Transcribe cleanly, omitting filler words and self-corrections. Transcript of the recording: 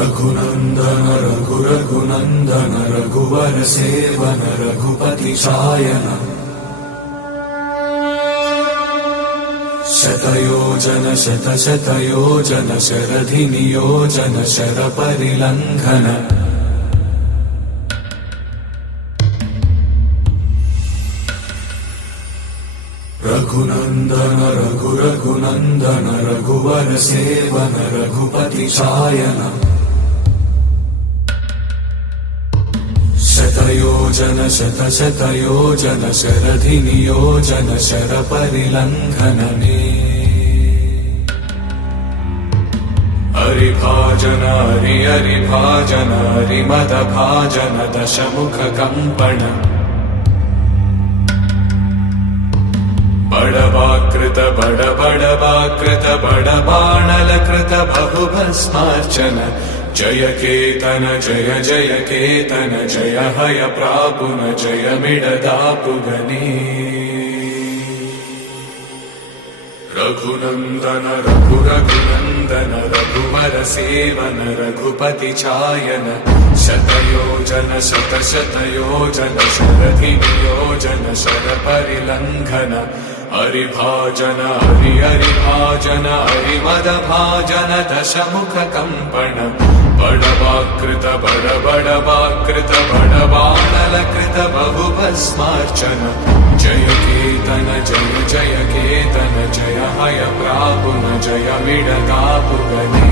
रघुनन्दन रघुरघुनन्दन रघुवर seven Raghupati चायन शतयोजन शतशतयोजन शरधि नियोजन शरपरिलङ्घन रघुनन्दन रघुरघुनन्दन रघुवर seven Raghupati चायन शतयोजन शतशतयोजन शरधि नियोजन शरपरिलङ्घनने हरिभाजन हरिभाजन हरिमदभाजन दशमुख कम्पण बड़वाकृत बड़वाकृत बड़बाणलकृत बहुभस्मार्चन जय केतन जय जय केतन जय हय प्रापुन जय मिडदापुगने रघुनन्दन रघुरघुनन्दन रघुवर सेवन रघुपति चायन शतयोजन शतशतयोजन शरधि नियोजन शरपरिलङ्घन हरिभाजन हरिभाजन हरिमदभाजन दशमुख कम्पण बड़वाकृत बड़वाकृत बड़बाणलकृत बहुभस्मार्चन जय केतन जय जय केतन जय हय प्रापुन जय मिडदापुगने